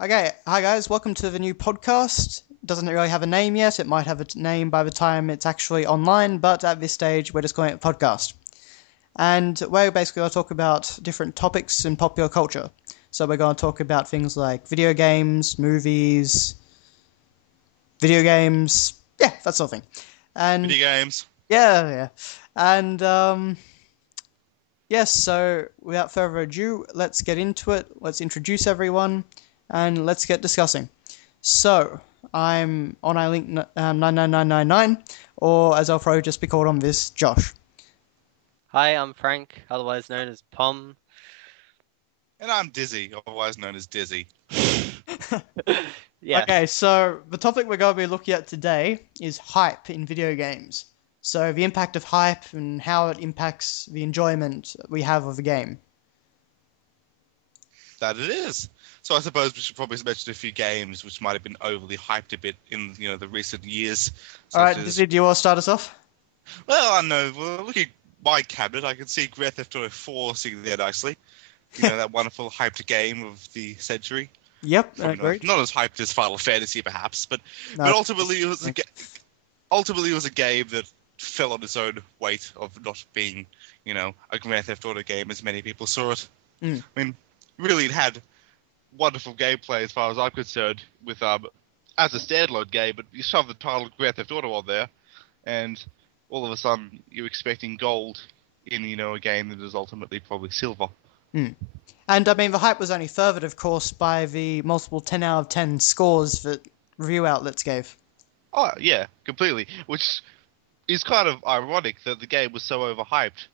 Okay, hi guys, welcome to the new podcast. Doesn't really have a name yet. It might have a name by the time it's actually online, but at this stage, we're just calling it podcast. And we're basically going to talk about different topics in popular culture. So we're going to talk about things like video games, movies, yeah, that sort of thing. And Video games. yeah. And yes, so without further ado, let's get into it. Let's introduce everyone, and let's get discussing. So, I'm on iLink 99999, or as I'll probably just be called on this, Josh. Hi, I'm Frank, otherwise known as Pom. And I'm Dizzy, otherwise known as Dizzy. Yes. Okay, so the topic we're going to be looking at today is hype in video games. So, the impact of hype and how it impacts the enjoyment we have of the game. That it is. So I suppose we should probably mention a few games which might have been overly hyped a bit in the recent years. Alright, Such as, Dizzy, do you want to start us off? well, I know. Well, looking at my cabinet, I can see Grand Theft Auto 4 sitting there nicely. That wonderful hyped game of the century. Yep, Probably great. not as hyped as Final Fantasy, perhaps, but No, but ultimately it was a game that fell on its own weight of not being, a Grand Theft Auto game as many people saw it. Mm. I mean, really, it had wonderful gameplay as far as I'm concerned with as a standalone game, but you shove the title Grand Theft Auto on there, and all of a sudden you're expecting gold in a game that is ultimately probably silver. Mm. And I mean, the hype was only furthered, of course, by the multiple 10 out of 10 scores that review outlets gave. Oh yeah, completely. Which is kind of ironic that the game was so overhyped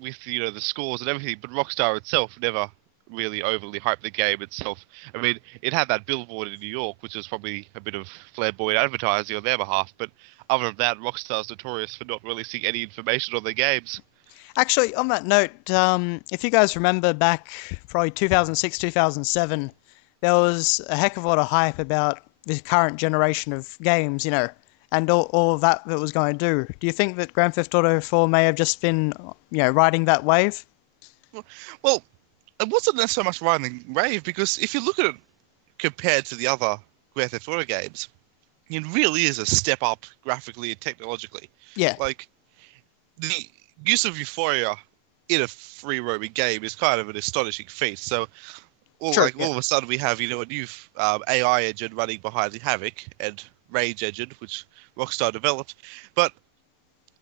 with the scores and everything, but Rockstar itself never really overly hyped the game itself. I mean, it had that billboard in New York, which was probably a bit of flamboyant advertising on their behalf, but other than that, Rockstar's notorious for not releasing any information on their games. Actually, on that note, if you guys remember back probably 2006, 2007, there was a heck of a lot of hype about the current generation of games, and all of that was going to do. Do you think that Grand Theft Auto 4 may have just been, riding that wave? Well, it wasn't so much riding the wave, because if you look at it compared to the other Grand Theft Auto games, it really is a step up graphically and technologically. Yeah. Like, the use of Euphoria in a free roaming game is kind of an astonishing feat. So, all of a sudden, we have a new AI engine running behind the Havoc and Rage engine, which Rockstar developed, but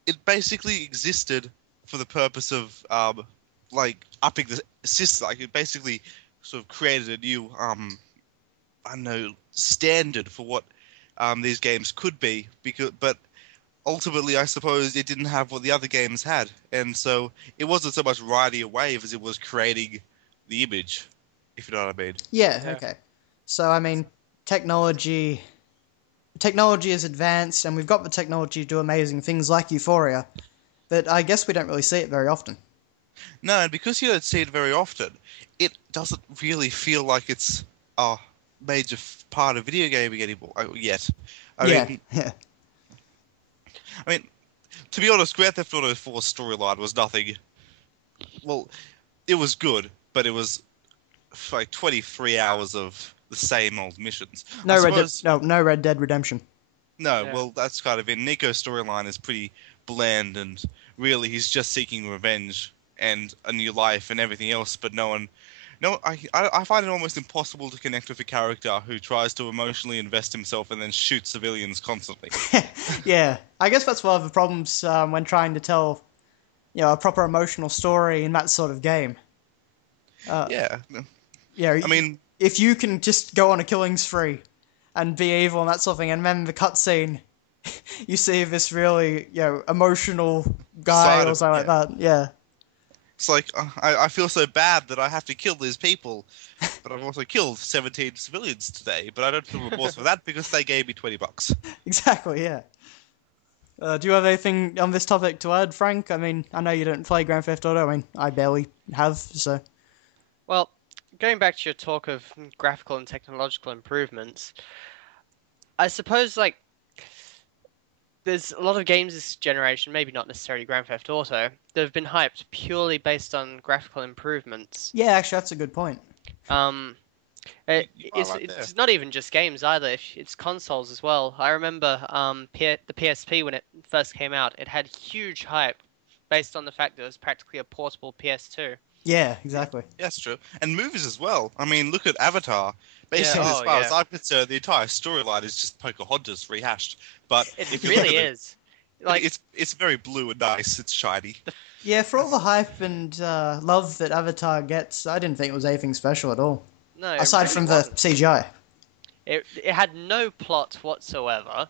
it basically existed for the purpose of upping the system. Like, it basically sort of created a new standard for what these games could be. But ultimately, I suppose it didn't have what the other games had, and so it wasn't so much riding a wave as it was creating the image, if you know what I mean. Yeah, Yeah. okay. So, I mean, technology is advanced, and we've got the technology to do amazing things like Euphoria, but I guess we don't really see it very often. No, and because you don't see it very often, it doesn't really feel like it's a major part of video gaming anymore yet. Yeah. I mean, to be honest, Grand Theft Auto 4's storyline was nothing. Well, it was good, but it was like 23 hours of the same old missions. No Red Dead Redemption. No, Yeah. well, that's kind of it. Nico's storyline is pretty bland, and really he's just seeking revenge and a new life and everything else, but no one... No, I find it almost impossible to connect with a character who tries to emotionally invest himself and then shoot civilians constantly. Yeah, I guess that's one of the problems when trying to tell, a proper emotional story in that sort of game. Yeah. Yeah, I mean... if you can just go on a killing spree and be evil and that sort of thing, and then the cutscene, you see this really, emotional guy Side or of- something like that. Yeah. It's like, I feel so bad that I have to kill these people, but I've also killed 17 civilians today, but I don't feel remorse for that because they gave me $20. Exactly, yeah. Do you have anything on this topic to add, Frank? I mean, I know you don't play Grand Theft Auto. I mean, I barely have, so... Well, going back to your talk of graphical and technological improvements, I suppose, there's a lot of games this generation, maybe not necessarily Grand Theft Auto, that have been hyped purely based on graphical improvements. Yeah, actually, that's a good point. Um, You are right there. It's not even just games either. It's consoles as well. I remember the PSP when it first came out. It had huge hype based on the fact that it was practically a portable PS2. Yeah, exactly. Yeah, that's true. And movies as well. I mean, look at Avatar. Yeah, Basically, as oh, far yeah. as I'm concerned, the entire storyline is just Pocahontas rehashed. But It if you look really at it, is. Like it's very blue and nice. It's shiny. Yeah, for all the hype and love that Avatar gets, I didn't think it was anything special at all. no, it Aside really from wasn't. the CGI. It had no plot whatsoever.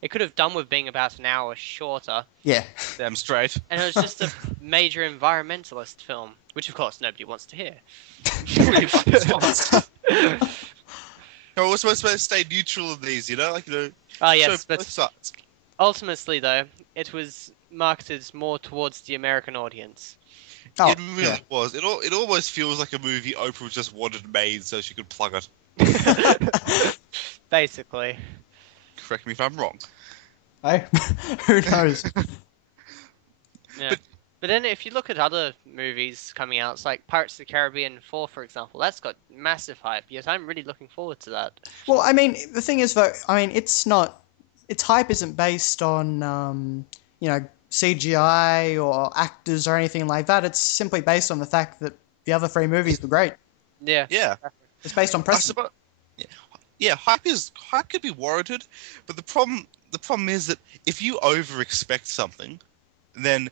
It could have done with being about an hour shorter, Yeah. Damn straight. and it was just a major environmentalist film, which of course nobody wants to hear. No, we're supposed to stay neutral in these, you know, like Ah, show yes, both but sides. ultimately, though, it was marketed more towards the American audience. Oh, It really yeah. was. It almost feels like a movie Oprah just wanted made so she could plug it. Basically. Correct me if I'm wrong. Hey, who knows? Yeah. But then if you look at other movies coming out, it's like Pirates of the Caribbean 4, for example, that's got massive hype. Yes, I'm really looking forward to that. Well, I mean, the thing is, though, I mean, it's not. Its hype isn't based on, CGI or actors or anything like that. It's simply based on the fact that the other three movies were great. Yeah. Yeah. It's based on I precedent. suppose. Yeah, hype could be warranted, but the problem is that if you over expect something, then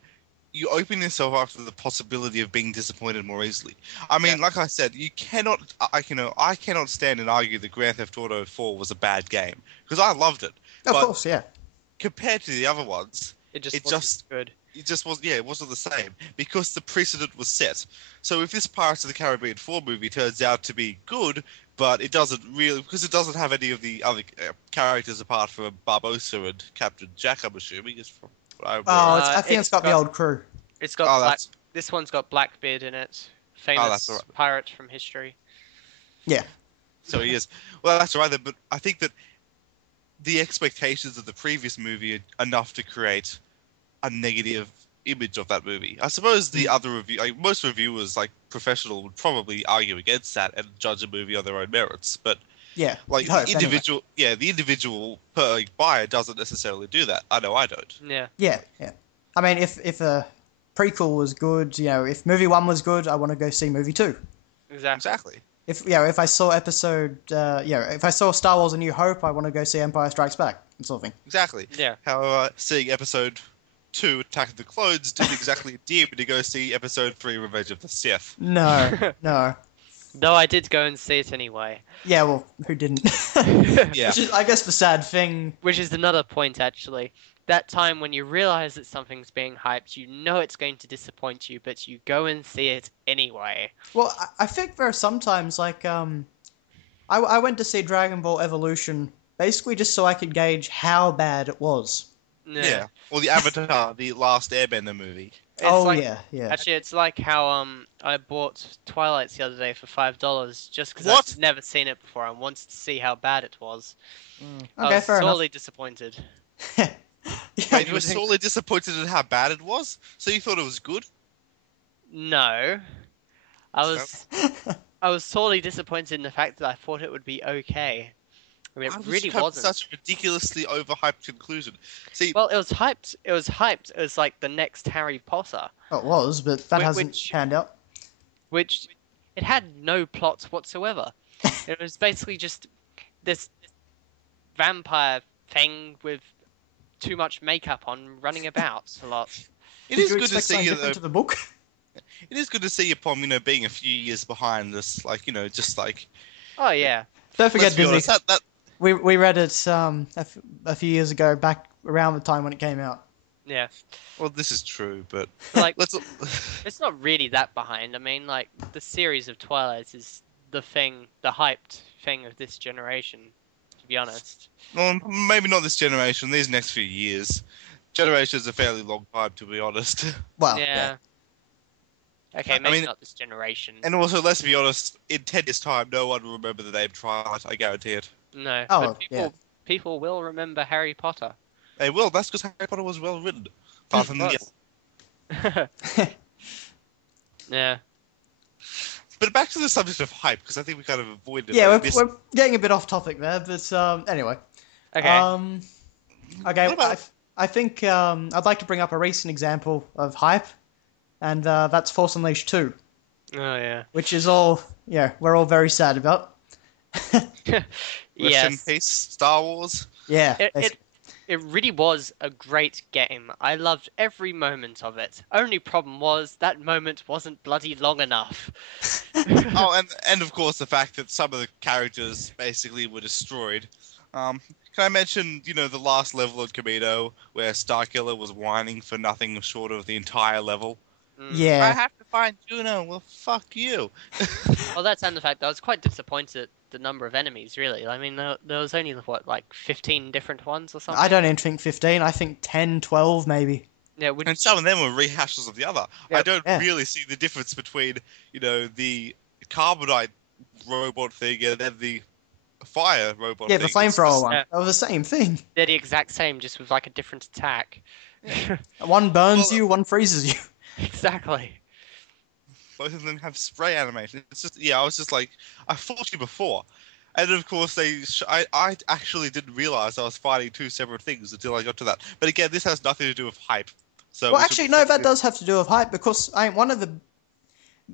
you open yourself up to the possibility of being disappointed more easily. I mean, Yeah. like I said, you cannot. I cannot stand and argue that Grand Theft Auto 4 was a bad game because I loved it. Of But course, yeah. compared to the other ones, It just it wasn't just good. it just was it wasn't the same because the precedent was set. So if this Pirates of the Caribbean 4 movie turns out to be good, but it doesn't really because it doesn't have any of the other characters apart from Barbossa and Captain Jack, I'm assuming is from what I remember. I think it's got the got- old crew. It's got Oh, Black... that's This one's got Blackbeard in it. Famous that's all right. pirate from history. Yeah. so he is. Well, that's right. But I think that the expectations of the previous movie are enough to create a negative image of that movie. I suppose the other most reviewers, like professional, would probably argue against that and judge a movie on their own merits. But Yeah. like Hope, the individual buyer doesn't necessarily do that. I know I don't. Yeah. Yeah, yeah. I mean, if a prequel was good, if movie 1 was good, I want to go see movie 2. Exactly. If I saw if I saw Star Wars: A New Hope, I want to go see Empire Strikes Back, that sort of thing. Exactly. Yeah. How seeing episode 2, Attack of the Clones, didn't exactly endear me to go see episode 3, Revenge of the Sith. No, no. Though I did go and see it anyway. Yeah, well, who didn't? Yeah. Which is, I guess, the sad thing. Which is another point, actually. That time when you realize that something's being hyped, you know it's going to disappoint you, but you go and see it anyway. Well, I think there are sometimes, like, I went to see Dragon Ball Evolution basically just so I could gauge how bad it was. Yeah. Or the Avatar, the last Airbender movie. It's yeah. Actually, it's like how I bought Twilights the other day for $5 just because What? I'd never seen it before and wanted to see how bad it was. I Okay, was fair enough. sorely disappointed. Wait, you were sorely disappointed at how bad it was? So you thought it was good? No, I was sorely disappointed in the fact that I thought it would be okay. I mean, Why it would really you come to wasn't. such a ridiculously overhyped conclusion. See, Well, it was hyped. It was hyped as like the next Harry Potter, It was, but that hasn't Which- panned out. which it had no plot whatsoever. It was basically just this vampire thing with too much makeup on, running about a lot. it Did is you good to expect see something you, different though. to the book? It is good to see you, Pom, being a few years behind this, like, just like... Oh yeah, Don't forget, Let's be Disney. honest, that We read it a few years ago, back around the time when it came out. yeah. well, this is true, but Like let's... it's not really that behind. I mean, like the series of Twilight is the hyped thing of this generation. To be honest. Well, maybe not this generation, these next few years. Generation's a fairly long time, to be honest. Well, Yeah. Okay, I maybe mean- not this generation. And also, let's be honest, in 10 years' time, no one will remember the name Twilight, I guarantee it. No, Oh, but people will remember Harry Potter. They will, that's because Harry Potter was well written. Apart from It the... was. Yeah. But back to the subject of hype, because I think we kind of avoided it. Yeah, we're getting a bit off topic there, but anyway. Okay. Okay, I think I'd like to bring up a recent example of hype, and that's Force Unleashed 2. Oh, yeah. Which is all, we're all very sad about. Rest in peace, Star Wars. Yeah. It really was a great game. I loved every moment of it. Only problem was that moment wasn't bloody long enough. Oh, and of course the fact that some of the characters basically were destroyed. Can I mention, the last level of Camino where Starkiller was whining for nothing short of the entire level? Yeah. I have to find Juno. Well, fuck you. Well, that's and the fact that I was quite disappointed at the number of enemies, really. I mean, there was only, 15 different ones or something? I don't even think 15. I think 10, 12 maybe. Yeah, and some of them were rehashes of the other. Yeah. I don't really see the difference between, the Carbonite robot thing and then the fire robot thing. Yeah, the flamethrower one. They were the same thing. They're the exact same, just with, a different attack. One burns you, one freezes you. Exactly. Both of them have spray animation. It's just, I was just like, I fought you before. And of course, I actually didn't realize I was fighting two separate things until I got to that. But again, this has nothing to do with hype. So well, actually, no, that does have to do with hype, because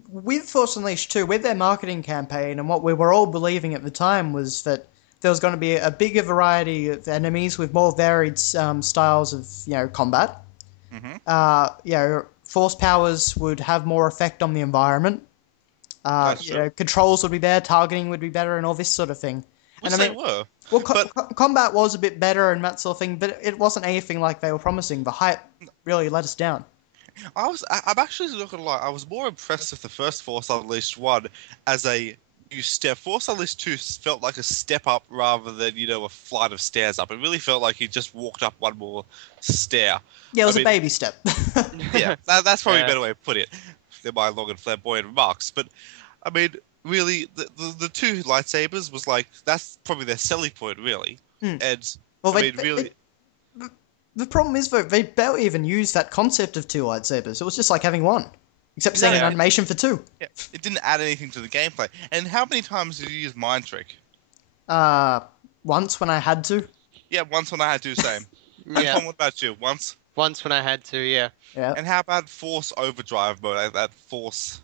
with Force Unleashed 2, with their marketing campaign, and what we were all believing at the time was that there was going to be a bigger variety of enemies with more varied styles of, combat. Mm-hmm. Force powers would have more effect on the environment. Controls would be better, targeting would be better, and all this sort of thing. Which and they were. Well, combat was a bit better and that sort of thing, but it wasn't anything like they were promising. The hype really let us down. I'm actually not gonna lie. I was more impressed with the first Force Unleashed 1 as a new step. Force Unleashed 2 felt like a step up rather than, a flight of stairs up. It really felt like he just walked up one more stair. Yeah, it was a baby step. Yeah, that's probably a better way to put it than my long and flamboyant remarks. But, I mean, really, the two lightsabers was that's probably their selling point, really. And, really... The problem is, though, they barely even used that concept of two lightsabers. It was just like having one. Except seeing an animation for two. Yeah, it didn't add anything to the gameplay. And how many times did you use Mind Trick? Once when I had to. Yeah, once when I had to, same. Yeah. And Tom, what about you? Once? Once when I had to, yeah. And how about Force Overdrive mode? That Force...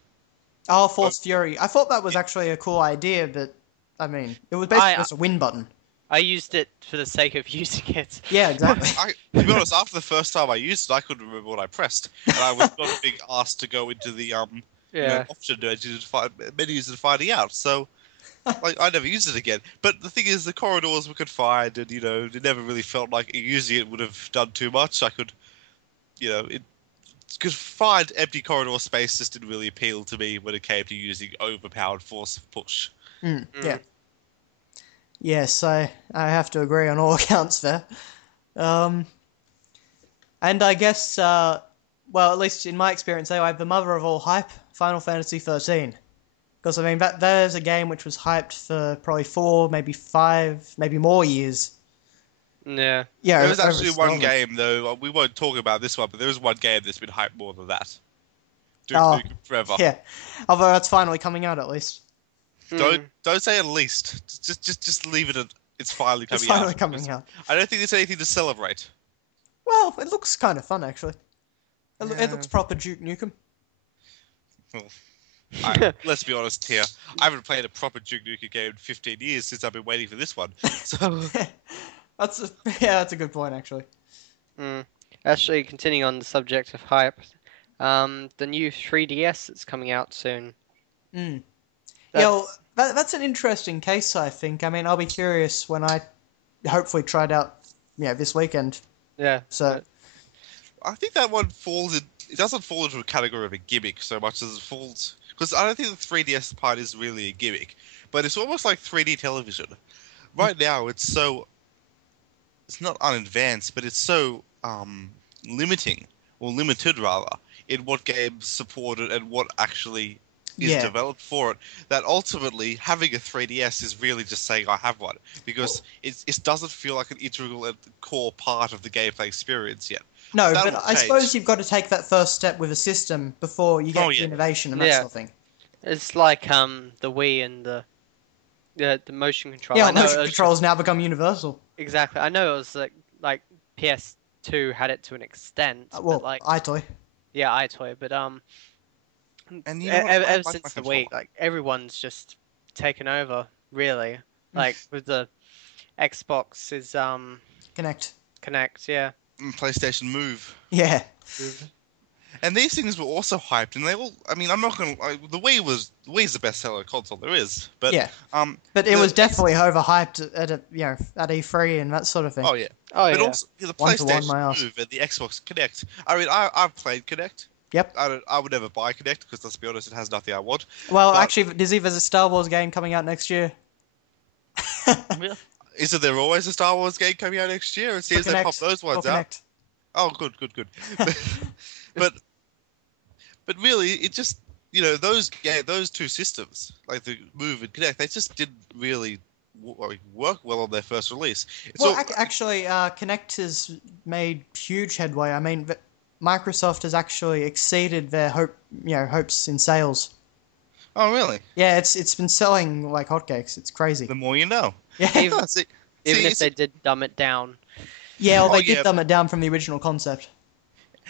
Oh, Force Fury. I thought that was actually a cool idea, but, I mean, it was basically just a win button. I used it for the sake of using it. Yeah, exactly. To be honest, after the first time I used it, I couldn't remember what I pressed. And I was not being asked to go into the option menus and finding out. So, I never used it again. But the thing is, the corridors we could find, and, it never really felt like using it would have done too much. I could, could find empty corridor space just didn't really appeal to me when it came to using overpowered force push. Yeah. Yes, I have to agree on all accounts there. And I guess, well, at least in my experience, anyway, the mother of all hype, Final Fantasy 13. Because, I mean, there's a game which was hyped for probably 4, maybe 5, maybe more years. Yeah. There was actually one game, though, we won't talk about this one, but there was one game that's been hyped more than that. Duke Nukem Forever. Yeah, although that's finally coming out, at least. Don't say at least. Just leave it at it's finally coming out. It's finally coming out. I don't think there's anything to celebrate. Well, it looks kind of fun, actually. It looks proper Duke Nukem. Well, let's be honest here. I haven't played a proper Duke Nukem game in 15 years since I've been waiting for this one. So that's a good point, actually. Actually, continuing on the subject of hype, the new 3DS that's coming out soon. That's an interesting case, I think. I mean, I'll be curious when I hopefully try it out, this weekend. Yeah. So, I think that one it doesn't fall into a category of a gimmick so much as it falls, because I don't think the 3DS part is really a gimmick, but it's almost like 3D television. Right now, it's not unadvanced, but it's so limited rather, in what games support it and what actually is developed for it, that ultimately having a 3DS is really just saying I have one, because it doesn't feel like an integral and core part of the gameplay experience yet. No, but I suppose you've got to take that first step with a system before you get to innovation and that sort of thing. It's like the Wii and the motion control. Yeah, I know motion controls now become universal. exactly. I know it was like PS2 had it to an extent, but Well, like iToy. yeah, iToy, but And you know what? I ever like my since the controller. Wii, like everyone's just taken over, really. Like with the Xbox is Connect. Connect, yeah. PlayStation Move. Yeah. And these things were also hyped, and they all. I mean, I'm not gonna. The Wii's the best seller console there is, but Yeah. But it was definitely overhyped at at E3 and that sort of thing. Oh yeah. Oh But yeah. also the One-to-one, PlayStation my ass. Move and the Xbox Connect. I mean, I've played Connect. Yep. I would never buy Connect because let's be honest, it has nothing I want. Well, But actually, there's a Star Wars game coming out next year. Really? isn't there always a Star Wars game coming out next year? It seems they pop those ones out. Connect. Oh, good. but but really, it just those two systems like the Move and Connect, they just didn't really work well on their first release. Actually, Connect has made huge headway. I mean, Microsoft has actually exceeded their hopes in sales. Oh, really? Yeah, it's been selling like hotcakes. It's crazy. The more you know. Yeah, Even, even if they did dumb it down. yeah. Well, they did dumb it down from the original concept.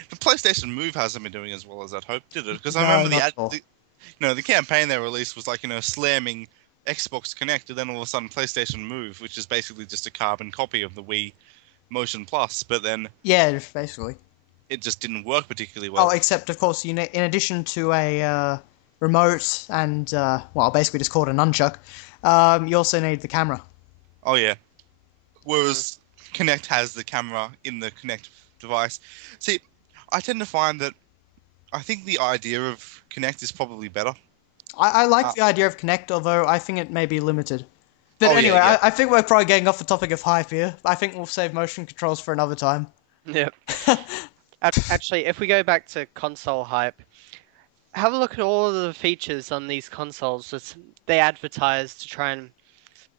The PlayStation Move hasn't been doing as well as I'd hoped, did it? Because I No, remember not at all. the campaign they released was like slamming Xbox Connect, and then all of a sudden PlayStation Move, which is basically just a carbon copy of the Wii Motion Plus, but then Yeah, basically. it just didn't work particularly well. Oh, except of course, in addition to a remote and basically just called a nunchuck, you also need the camera. Oh yeah. Whereas Kinect has the camera in the Kinect device. See, I tend to find that I think the idea of Kinect is probably better. I like the idea of Kinect, although I think it may be limited. But Oh, yeah, anyway, yeah. I think we're probably getting off the topic of hype here. I think we'll save motion controls for another time. Yep. Actually, if we go back to console hype, have a look at all of the features on these consoles that they advertise to try and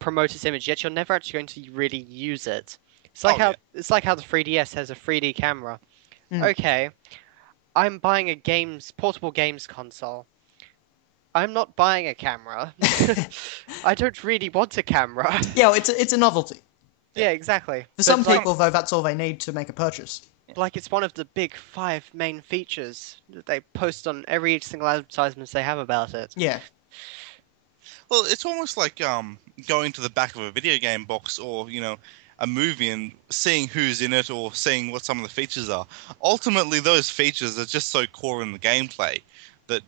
promote its image, yet you're never actually going to really use it. It's like it's like how the 3DS has a 3D camera. Okay, I'm buying a portable games console. I'm not buying a camera. I don't really want a camera. Yeah, well, it's a novelty. Yeah, exactly. For some people, though, that's all they need to make a purchase. Like, it's one of the big 5 main features that they post on every single advertisements they have about it. Yeah. Well, it's almost like going to the back of a video game box or, a movie and seeing who's in it or seeing what some of the features are. Ultimately, those features are just so core in the gameplay that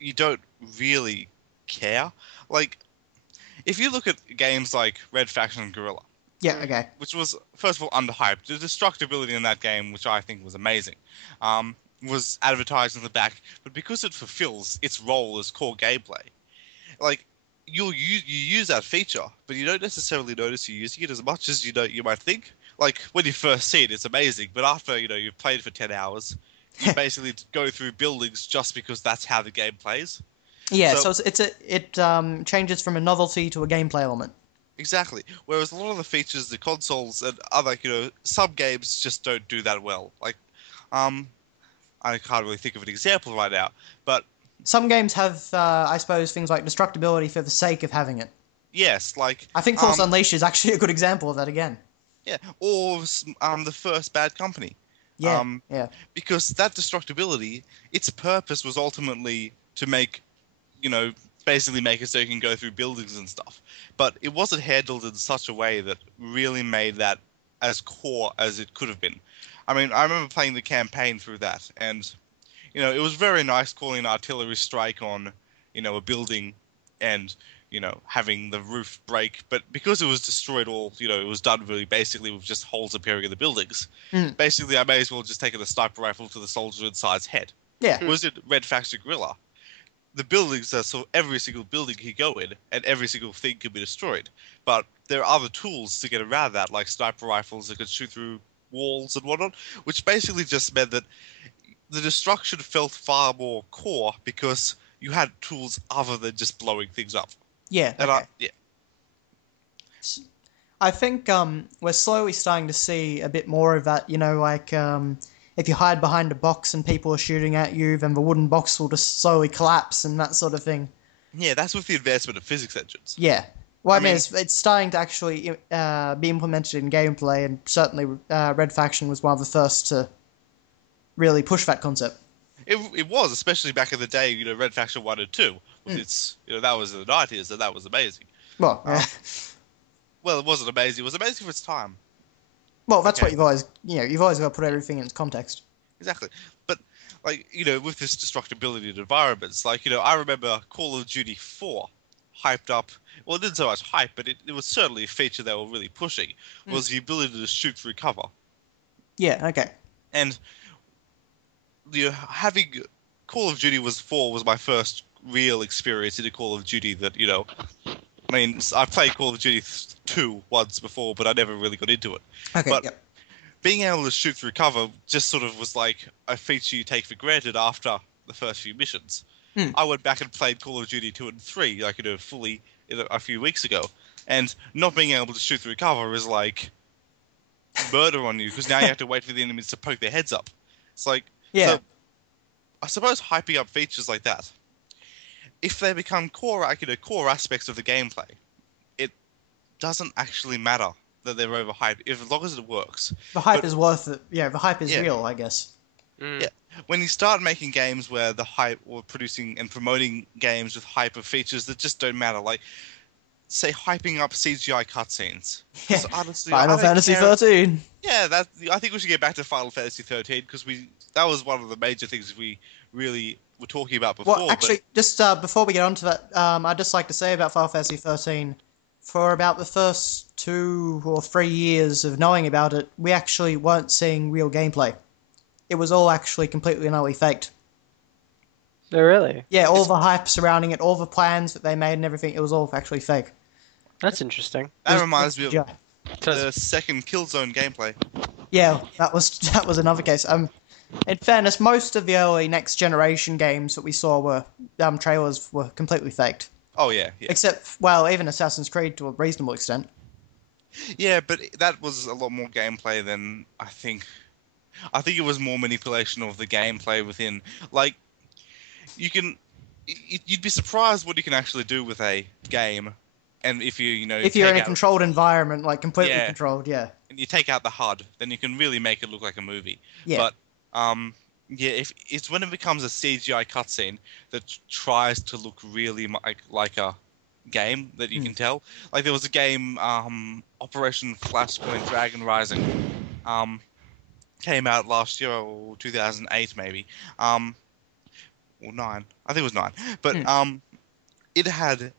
you don't really care. Like, if you look at games like Red Faction Guerrilla, Yeah, okay. which was, first of all, underhyped. The destructibility in that game, which I think was amazing, was advertised in the back, but because it fulfills its role as core gameplay, like, you use that feature, but you don't necessarily notice you're using it as much as you might think. Like, when you first see it, it's amazing, but after, you've played for 10 hours, you basically go through buildings just because that's how the game plays. Yeah, so it changes from a novelty to a gameplay element. Exactly. Whereas a lot of the features, the consoles and other, some games just don't do that well. Like, I can't really think of an example right now, but Some games have, I suppose, things like destructibility for the sake of having it. yes, like I think Force Unleashed is actually a good example of that again. yeah, or the first Bad Company. Yeah, yeah. Because that destructibility, its purpose was ultimately to make, basically make it so you can go through buildings and stuff. But it wasn't handled in such a way that really made that as core as it could have been. I mean, I remember playing the campaign through that, and, it was very nice calling an artillery strike on, a building and, having the roof break. But because it was destroyed all, it was done really basically with just holes appearing in the buildings. Basically, I may as well just take a sniper rifle to the soldier inside's head. Yeah. Was it Red Faction Guerrilla? The buildings are so every single building you go in, and every single thing can be destroyed. But there are other tools to get around that, like sniper rifles that could shoot through walls and whatnot, which basically just meant that the destruction felt far more core because you had tools other than just blowing things up. Yeah, And okay. I think we're slowly starting to see a bit more of that, like if you hide behind a box and people are shooting at you, then the wooden box will just slowly collapse and that sort of thing. Yeah, that's with the advancement of physics engines. Yeah. Well, I mean, it's starting to actually be implemented in gameplay, and certainly Red Faction was one of the first to really push that concept. It was, especially back in the day, Red Faction 1 and 2. With its, that was in the 90s, and that was amazing. Well, well, it wasn't amazing. It was amazing for its time. Well, that's what you've always got to put everything in its context. Exactly. But, with this destructibility in environments, I remember Call of Duty 4 hyped up. Well, it didn't so much hype, but it was certainly a feature they were really pushing, was the ability to shoot through cover. Yeah, okay. And having Call of Duty 4 was my first real experience in a Call of Duty that, I mean, I've played Call of Duty 2 once before, but I never really got into it. Okay, but yep. Being able to shoot through cover just sort of was like a feature you take for granted after the first few missions. I went back and played Call of Duty 2 and 3, fully a few weeks ago, and not being able to shoot through cover is like murder on you, because now you have to wait for the enemies to poke their heads up. It's like, yeah. So, I suppose hyping up features like that, if they become core aspects of the gameplay, it doesn't actually matter that they're overhyped, as long as it works. The hype is worth it. Yeah, the hype is real, I guess. Yeah. When you start making games where the hype, or producing and promoting games with hype of features that just don't matter, like, say, hyping up CGI cutscenes. Yeah. Honestly, Final Fantasy 13. Yeah, I think we should get back to Final Fantasy 13, because that was one of the major things we really were talking about before. Well, actually, just before we get on to that, I'd just like to say about Final Fantasy 13, for about the first 2 or 3 years of knowing about it, we actually weren't seeing real gameplay. It was all actually completely and utterly faked. Oh, really? Yeah, all the hype surrounding it, all the plans that they made and everything, it was all actually fake. That's interesting. That reminds me of the second Killzone gameplay. Yeah, that was another case. In fairness, most of the early next generation games that we saw were trailers were completely faked. Oh yeah. Except, well, even Assassin's Creed to a reasonable extent. Yeah, but that was a lot more gameplay than I think. I think it was more manipulation of the gameplay within. Like, you'd be surprised what you can actually do with a game, and if if you're in a controlled environment, like completely controlled, yeah. And you take out the HUD, then you can really make it look like a movie. Yeah. But if it's when it becomes a CGI cutscene that tries to look really like a game that you can tell. Like there was a game, Operation Flashpoint Dragon Rising, came out last year, or 2008 maybe, or 9. I think it was 9. But it had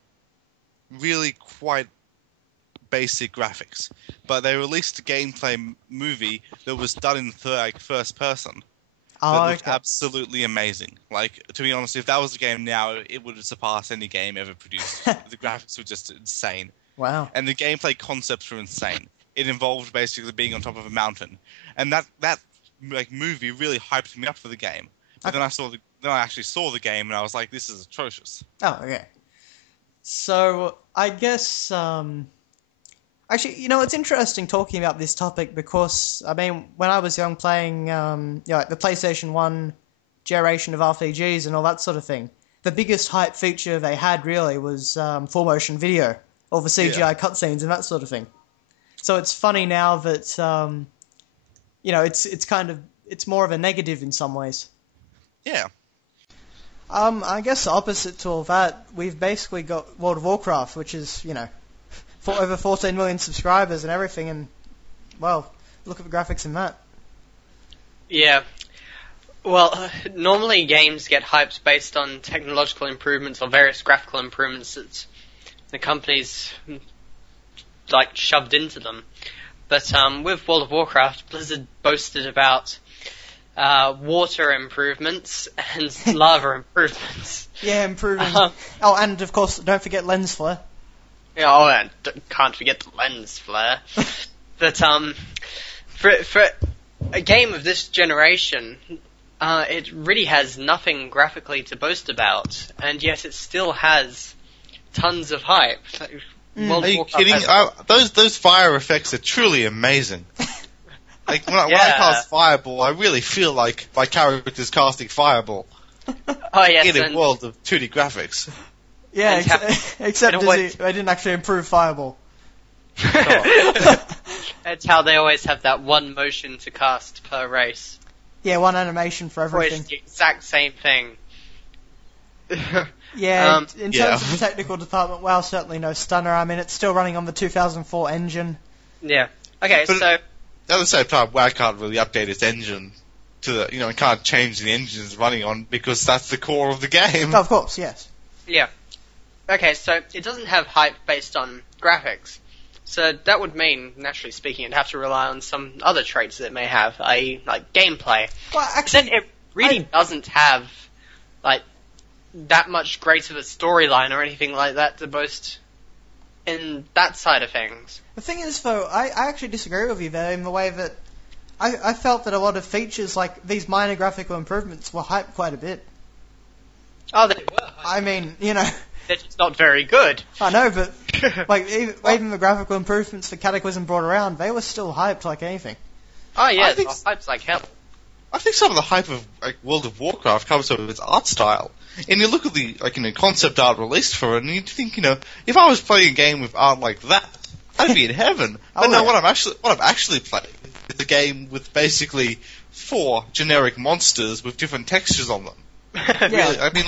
really quite basic graphics, but they released a gameplay movie that was done in first person. That looked absolutely amazing. Like, to be honest, if that was a game now, it would surpass any game ever produced. The graphics were just insane. Wow. And the gameplay concepts were insane. It involved basically being on top of a mountain, and that movie really hyped me up for the game. But then I actually saw the game, and I was like, this is atrocious. Oh, okay. So I guess actually, it's interesting talking about this topic because, I mean, when I was young playing like the PlayStation 1 generation of RPGs and all that sort of thing, the biggest hype feature they had really was full motion video, or the CGI cutscenes and that sort of thing. So it's funny now that it's more of a negative in some ways. Yeah. I guess opposite to all that, we've basically got World of Warcraft, which is, for over 14 million subscribers and everything, and, well, look at the graphics in that. Yeah. Well, normally games get hyped based on technological improvements or various graphical improvements that the companies, shoved into them. But with World of Warcraft, Blizzard boasted about water improvements and lava improvements. Yeah, improving. And of course, don't forget lens flare. Yeah, and can't forget the lens flare. But for a game of this generation, it really has nothing graphically to boast about, and yet it still has tons of hype. Are you kidding? Those fire effects are truly amazing. When I cast Fireball, I really feel like my character's casting Fireball. Oh, yes, in a world of 2D graphics. Yeah, except they didn't actually improve Fireball. That's how they always have that one motion to cast per race. Yeah, one animation for everything. Always the exact same thing. Yeah, in terms of the technical department, WoW certainly no stunner. I mean, it's still running on the 2004 engine. Yeah. Okay, but so... At the same time, WoW can't really update its engine to the, it can't change the engine it's running on because that's the core of the game. Oh, of course, yes. Yeah. Okay, so it doesn't have hype based on graphics. So that would mean, naturally speaking, it'd have to rely on some other traits that it may have, i.e., like gameplay. Well, actually, it really doesn't have, like, that much great of a storyline or anything like that to boast in that side of things. The thing is, though, I actually disagree with you there in the way that I felt that a lot of features, like these minor graphical improvements, were hyped quite a bit. Oh, they were. I mean, they're just not very good. I know, but like even the graphical improvements that Cataclysm brought around, they were still hyped like anything. Oh yeah, hyped like hell. I think some of the hype of World of Warcraft comes from its art style. And you look at the concept art released for it, and you think, if I was playing a game with art like that, I'd be in heaven. But no, what I'm actually playing is a game with basically 4 generic monsters with different textures on them. Really, I mean,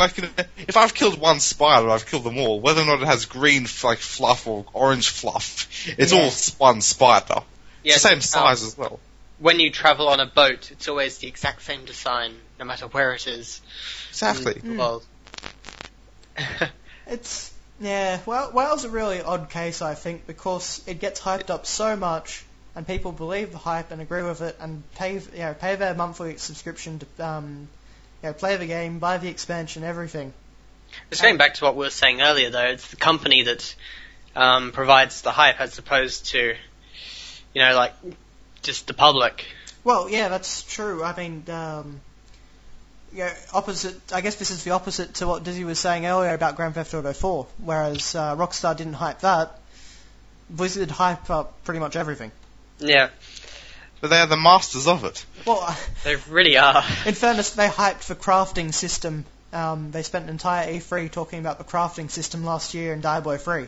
if I've killed one spider, I've killed them all. Whether or not it has green fluff or orange fluff, it's all one spider. It's the same size as well. When you travel on a boat, it's always the exact same design, no matter where it is. Exactly. Well, WoW's a really odd case, I think, because it gets hyped up so much, and people believe the hype and agree with it, and pay their monthly subscription to play the game, buy the expansion, everything. Just going back to what we were saying earlier, though, it's the company that provides the hype as opposed to, just the public. Well, yeah, that's true. I mean, opposite. I guess this is the opposite to what Dizzy was saying earlier about Grand Theft Auto 4, whereas Rockstar didn't hype that. Blizzard hype up pretty much everything. Yeah. But they are the masters of it. Well, they really are. In fairness, they hyped the crafting system. They spent an entire E3 talking about the crafting system last year in Diablo 3.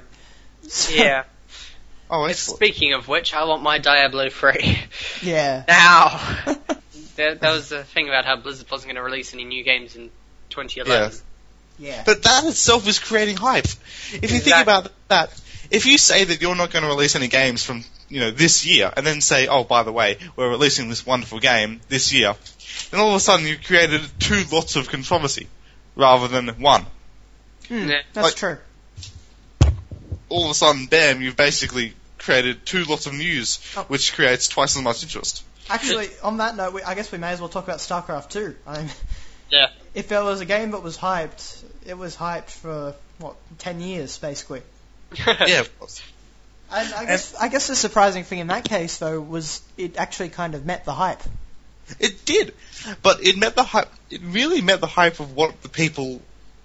So, yeah. Oh, speaking of which, I want my Diablo 3. Yeah. Now! That was the thing about how Blizzard wasn't going to release any new games in 2011. Yeah. But that itself is creating hype. If you think about that, if you say that you're not going to release any games from this year, and then say, oh, by the way, we're releasing this wonderful game this year, then all of a sudden you've created 2 lots of controversy rather than 1. That's true. All of a sudden, bam, you've basically created 2 lots of news, which creates twice as much interest. Actually, on that note, I guess we may as well talk about StarCraft 2. Yeah. If there was a game that was hyped, it was hyped for, 10 years, basically. Yeah, of course. And I guess the surprising thing in that case, though, was it actually kind of met the hype. It did, but it met the hype. It really met the hype of what the people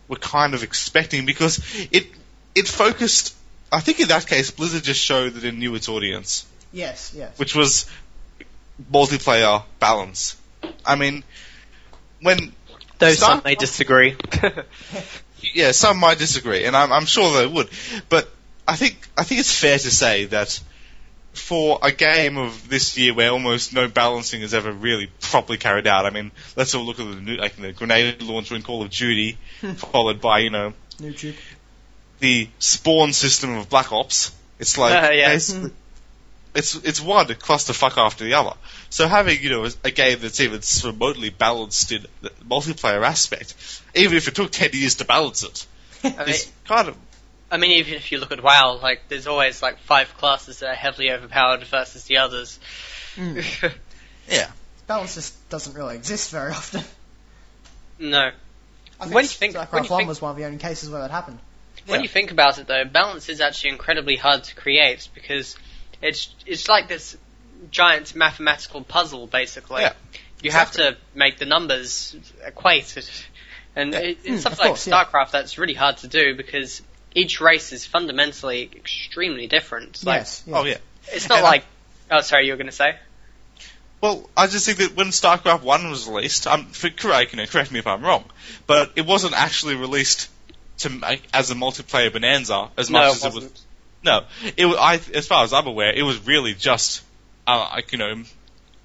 were kind of expecting, because it focused. I think in that case, Blizzard just showed that it knew its audience. Yes. Which was multiplayer balance. I mean, when some may disagree. Yeah, some might disagree, and I'm sure they would, but I think it's fair to say that for a game of this year where almost no balancing is ever really properly carried out, I mean, let's have a look at the grenade launcher in Call of Duty, followed by the spawn system of Black Ops. It's like it's one clusterfuck after the other. So having a game that's even remotely balanced in the multiplayer aspect, even if it took 10 years to balance it, is kind of. I mean, even if you look at WoW, there's always 5 classes that are heavily overpowered versus the others. Yeah. Balance just doesn't really exist very often. No. When you think StarCraft 1 was one of the only cases where that happened. When you think about it, though, balance is actually incredibly hard to create, because it's like this giant mathematical puzzle, basically. Yeah. You have to make the numbers equate. And in stuff like StarCraft, that's really hard to do, because each race is fundamentally extremely different. Oh, yeah. It's not Oh, sorry, you were going to say? Well, I just think that when StarCraft 1 was released, correct me if I'm wrong, but it wasn't actually released as a multiplayer bonanza as much as it was. No, as far as I'm aware, it was really just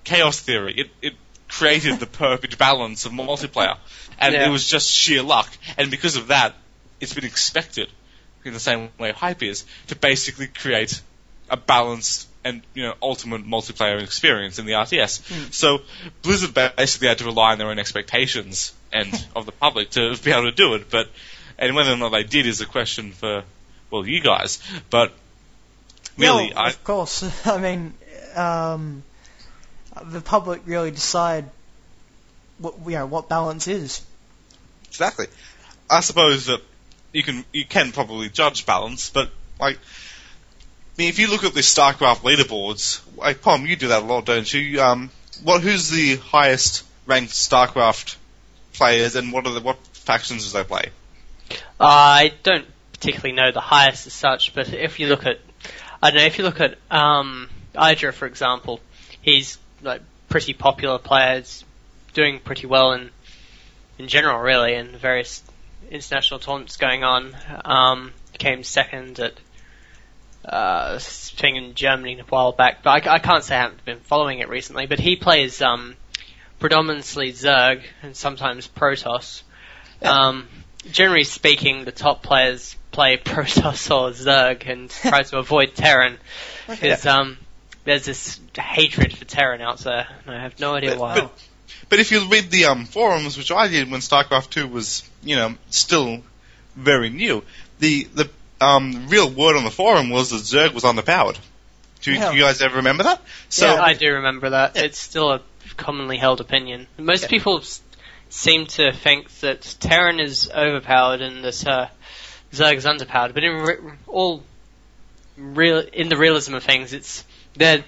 chaos theory. It created the perfect balance of multiplayer, and it was just sheer luck. And because of that, it's been expected, in the same way Hype is, to basically create a balanced and ultimate multiplayer experience in the RTS. So Blizzard basically had to rely on their own expectations and of the public to be able to do it. And whether or not they did is a question for you guys. But really, of course, I mean, the public really decide what balance is. Exactly. I suppose that you can probably judge balance, but if you look at the StarCraft leaderboards, Pom, you do that a lot, don't you? Who's the highest ranked StarCraft players, and what factions do they play? I don't particularly know the highest as such, but if you look at Idra, for example, he's pretty popular player. He's doing pretty well in general, really, in various international tournaments going on. Came second at thing in Germany a while back, but I can't say I haven't been following it recently. But he plays predominantly Zerg and sometimes Protoss. Generally speaking, the top players play Protoss or Zerg and try to avoid Terran. Because there's this hatred for Terran out there, and I have no idea why. But if you read the forums, which I did when StarCraft 2 was, still very new, the real word on the forum was that Zerg was underpowered. Do you guys ever remember that? I do remember that. Yeah. It's still a commonly held opinion. Most people seem to think that Terran is overpowered and that Zerg is underpowered. But in the realism of things, they're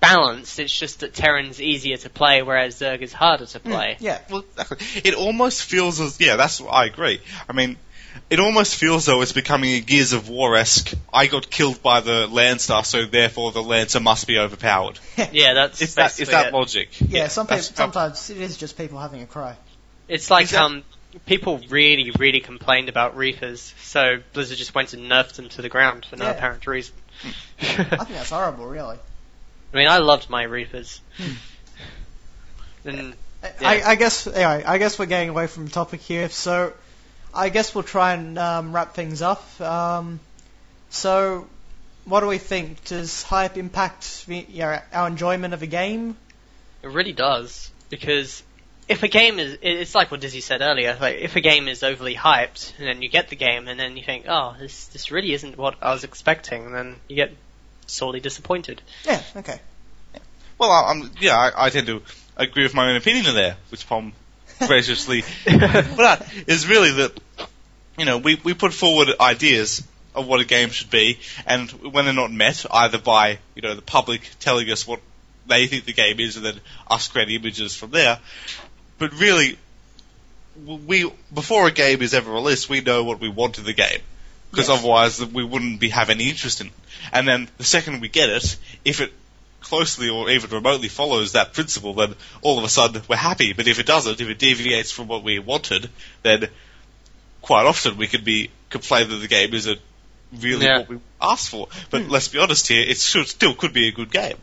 balanced. It's just that Terran's easier to play, whereas Zerg is harder to play. Yeah, well, exactly. It almost feels as that's what I agree. I mean, it almost feels though it's becoming a Gears of War-esque. I got killed by the Lancer, so therefore the Lancer must be overpowered. Yeah, that's is that logic? Yeah, sometimes it is just people having a cry. It's like people really, really complained about Reapers, so Blizzard just went and nerfed them to the ground for no apparent reason. I think that's horrible, really. I mean, I loved my Reapers. And, I guess we're getting away from the topic here, so I guess we'll try and wrap things up. So, what do we think? Does hype impact our enjoyment of a game? It really does, because if a game it's like what Dizzy said earlier, if a game is overly hyped, and then you get the game, and then you think, oh, this really isn't what I was expecting, and then you get sorely disappointed. Yeah, okay. Well, I tend to agree with my own opinion there, which Pom graciously put out, is really that, we put forward ideas of what a game should be, and when they're not met, either by, the public telling us what they think the game is, and then us creating images from there, but really, before a game is ever released, we know what we want in the game. Because otherwise we wouldn't have any interest in it. And then the second we get it, if it closely or even remotely follows that principle, then all of a sudden we're happy. But if it doesn't, if it deviates from what we wanted, then quite often we could complain that the game isn't really what we asked for. But let's be honest here, it still could be a good game.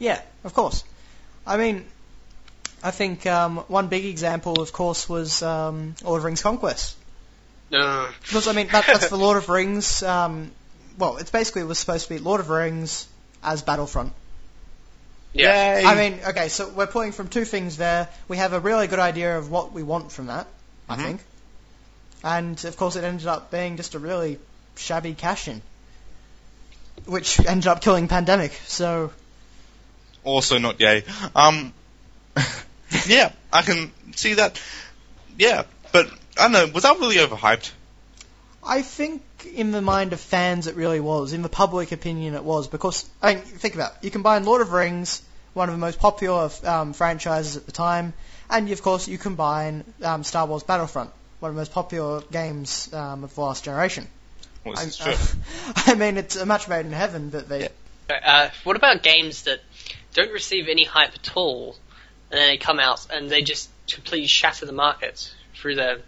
Yeah, of course. I mean, I think one big example, of course, was Lord of Rings Conquest. Because, I mean, that's the Lord of Rings. It basically was supposed to be Lord of Rings as Battlefront. Yeah. I mean, okay, so we're pulling from two things there. We have a really good idea of what we want from that, I think. And, of course, it ended up being just a really shabby cash-in, which ended up killing Pandemic, so... Also not yay. Yeah, I can see that. Yeah, but... I don't know, was that really overhyped? I think in the mind of fans it really was. In the public opinion it was. Because, think about it. You combine Lord of the Rings, one of the most popular franchises at the time, and of course you combine Star Wars Battlefront, one of the most popular games of the last generation. Well, this is true. I mean, it's a match made in heaven, but they... what about games that don't receive any hype at all, and then they come out and they just completely shatter the market through their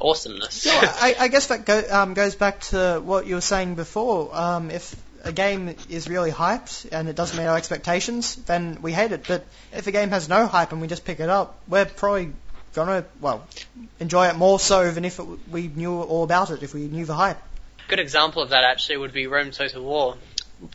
awesomeness. So I guess that goes back to what you were saying before. If a game is really hyped and it doesn't meet our expectations, then we hate it. But if a game has no hype and we just pick it up, we're probably gonna enjoy it more so than if we knew all about it, if we knew the hype. A good example of that actually would be Rome Total War.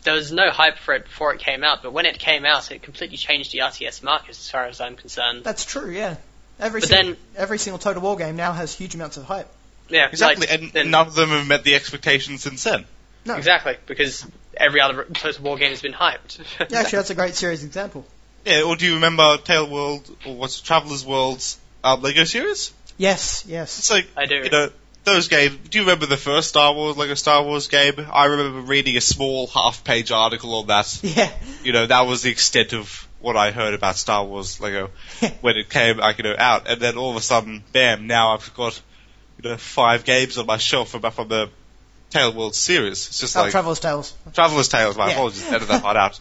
There was no hype for it before it came out, but when it came out, it completely changed the RTS market as far as I'm concerned. That's true, yeah. Every single Total War game now has huge amounts of hype. Yeah, exactly, and none of them have met the expectations since then. No. Exactly, because every other Total War game has been hyped. Yeah, actually, that's a great series example. Yeah, or do you remember Tale World, or Traveller's World's Lego series? Yes. It's like, I do. You know, those games. Do you remember the first Lego Star Wars game? I remember reading a small half-page article on that. Yeah. You know, that was the extent of what I heard about Star Wars Lego when it came, out. And then all of a sudden, bam! Now I've got 5 games on my shelf from the Tale World series. It's just like Traveller's Tales. Traveller's Tales. My apologies, edit that part out.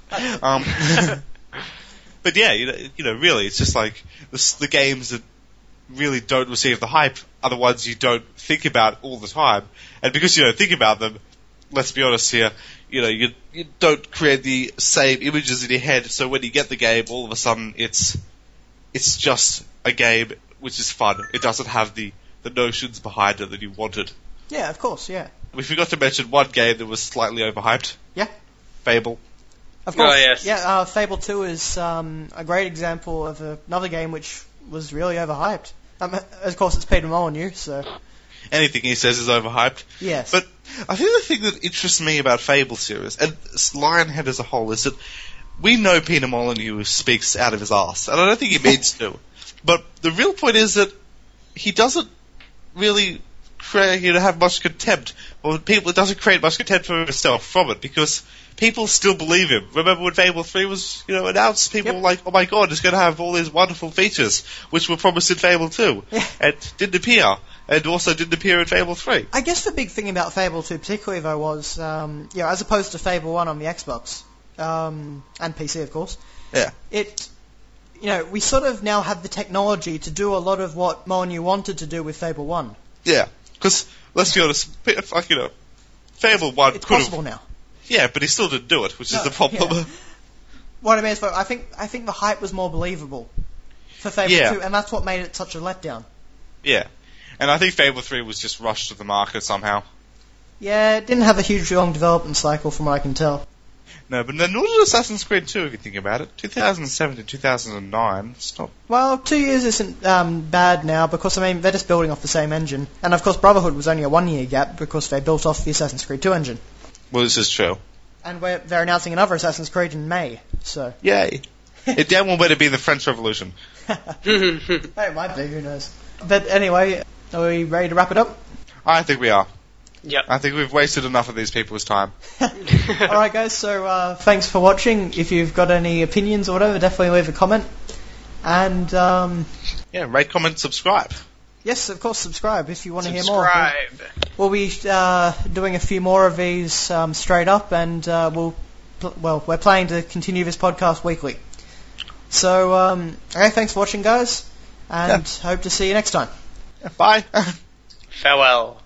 But yeah, really, it's just like the games that really don't receive the hype are the ones you don't think about all the time. And because you don't think about them, let's be honest here, you don't create the same images in your head. So when you get the game, all of a sudden it's just a game which is fun. It doesn't have the notions behind it that you wanted. Yeah, of course, yeah. We forgot to mention one game that was slightly overhyped. Yeah. Fable. Of course. Oh, yes. Yeah, Fable 2 is a great example of another game which was really overhyped. Of course, it's Peter Molyneux, so... Anything he says is overhyped. Yes. But I think the thing that interests me about Fable series, and Lionhead as a whole, is that we know Peter Molyneux speaks out of his arse, and I don't think he means to. But the real point is that he doesn't really have much contempt, or it doesn't create much contempt for himself from it, because people still believe him. Remember when Fable 3 was, announced? People were like, oh my god, it's going to have all these wonderful features, which were promised in Fable 2, and didn't appear, and also didn't appear in Fable 3. I guess the big thing about Fable 2 particularly, though, was, as opposed to Fable 1 on the Xbox, and PC, of course, we sort of now have the technology to do a lot of what Molyneux wanted to do with Fable 1. Yeah, because, let's be honest, Fable 1 it's possible now. Yeah, but he still didn't do it, which is the problem. Yeah. What I mean is, I think the hype was more believable for Fable 2, and that's what made it such a letdown. Yeah, and I think Fable 3 was just rushed to the market somehow. Yeah, it didn't have a hugely long development cycle from what I can tell. No, but nor did Assassin's Creed 2, if you think about it. 2007 to 2009, it's not... Well, 2 years isn't bad now, because, they're just building off the same engine. And, of course, Brotherhood was only a 1-year gap, because they built off the Assassin's Creed 2 engine. Well, this is true. And they're announcing another Assassin's Creed in May, so... Yay. It damn well better be the French Revolution. It might be, who knows. But anyway, are we ready to wrap it up? I think we are. Yep. I think we've wasted enough of these people's time. Alright guys, so thanks for watching. If you've got any opinions or whatever, definitely leave a comment. And rate, comment, subscribe. Yes, of course, subscribe if you want to hear more. Subscribe. We'll be doing a few more of these straight up, and we're planning to continue this podcast weekly. So, okay, thanks for watching, guys, and hope to see you next time. Bye. Farewell.